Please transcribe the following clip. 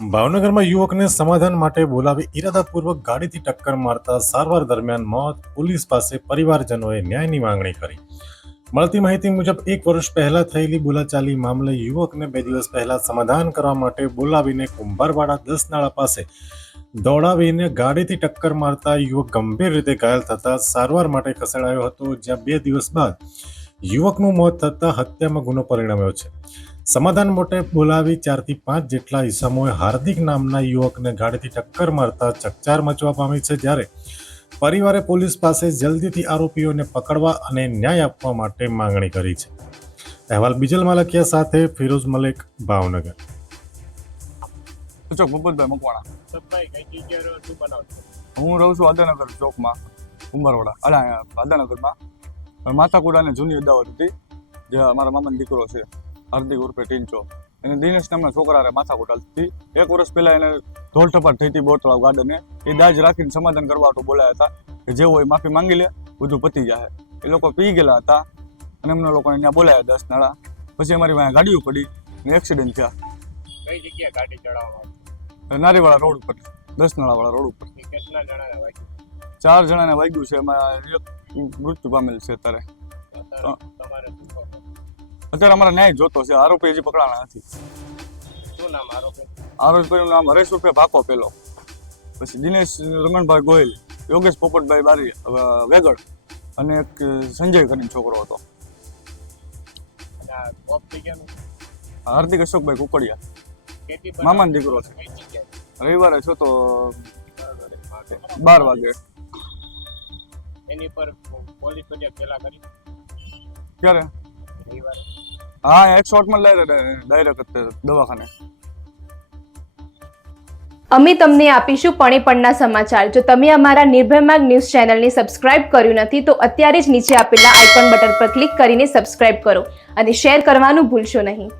ભાવનગરમાં યુવકને સમાધાન માટે બોલાવી ઇરાદાપૂર્વક ગાડીથી ટક્કર મારતા સારવાર દરમિયાન મોત, પોલીસ પાસે પરિવારજનોએ ન્યાયની માંગણી કરી. મળતી માહિતી મુજબ, એક વર્ષ પહેલા થયેલી બોલાચાલી મામલે યુવકને બે દિવસ પહેલા સમાધાન કરવા માટે બોલાવીને કુંભારવાડા દસ નાળા પાસે દોડાવીને ગાડીથી ટક્કર મારતા યુવક ગંભીર રીતે ઘાયલ થતા સારવાર માટે ખસેડાયો હતો, જ્યાં બે દિવસ બાદ યુવકનું મોત થતાં હત્યામાં ગુનો પરિણમ્યો છે. સમાધાન માટે બોલાવી ચારથી પાંચ જેટલા ઈસમોએ હાર્દિક નામના યુવકને ગાડીથી ટક્કર મારતા ચકચાર મચવા પામી છે જ્યારે પરિવારે પોલીસ પાસે જલ્દીથી આરોપીઓને પકડવા અને ન્યાય આપવા માટે માંગણી કરી છે. અહેવાલ બીજલ માલકિયા સાથે ફિરોઝ મલેક ભાવનગર. ચોક ભૂપતભાઈ મકવાણા. હું રહું છું આદાનગર ચોકમાં ઉમરવાડા અલા આદાનગરમાં માથાકુડાને જૂની અદાવત હતી જે મારા મામાનો દીકરો છે હાર્દિક ઉર્ફે ટીંચો. એને દિનેશ નામના છોકરાને માથાકુડા હતી. એક વર્ષ પહેલાં એને ઢોલ ઠપાટ થઈ હતી બોરતળાવ ગાર્ડને. એ દાજ રાખીને સમાધાન કરવા તો બોલાયા હતા કે જે હોય માફી માંગી લે બધું પતી જાય એ લોકો પી ગયેલા હતા અને એમના લોકોને ત્યાં બોલાયા દસ નાળા. પછી અમારી પાસે ગાડીઓ પડી અને એક્સિડન્ટ થયા. કઈ જગ્યાએ ગાડી ચડાવવામાં નારીવાળા રોડ ઉપર દસ નાળાવાળા રોડ ઉપર. કેટલા જણાને વાગ્યું? ચાર જણાને વાગ્યું છે. એમાં એક મૃત્યુ પામેલ છે અત્યારે. અત્યારે અમારે ન્યાય જોતો છે. આરોપી હજી પકડાણા નથી. શું નામ આરોપી? આરોપીનું નામ હરેશ રૂપે ભાકો પેલો. પછી દિનેશ રમણભાઈ ગોયલ યોગેશ પોપટભાઈ બારી વેગડ અને એક સંજય કરીને છોકરો હતો. હાર્દિક અશોકભાઈ કુકડિયા. મામાનો દીકરો છે. રવિવારે છો તો બાર વાગે. એની પર પોલીસ ફરિયાદ પેલા કરી. ક્યારે? રવિવારે. હા એક શોર્ટમાં ડાયરેક્ટ ડાયરેક્ટ દવાખાને. અમે તમને આપીશું પણેપણના સમાચાર. જો તમે અમારા નિર્ભય માર્ગ ન્યૂઝ ચેનલને સબસ્ક્રાઇબ કર્યું નથી તો અત્યારે જ નીચે આપેલા આઇકોન બટન પર ક્લિક કરીને સબસ્ક્રાઇબ કરો અને શેર કરવાનું ભૂલશો નહીં.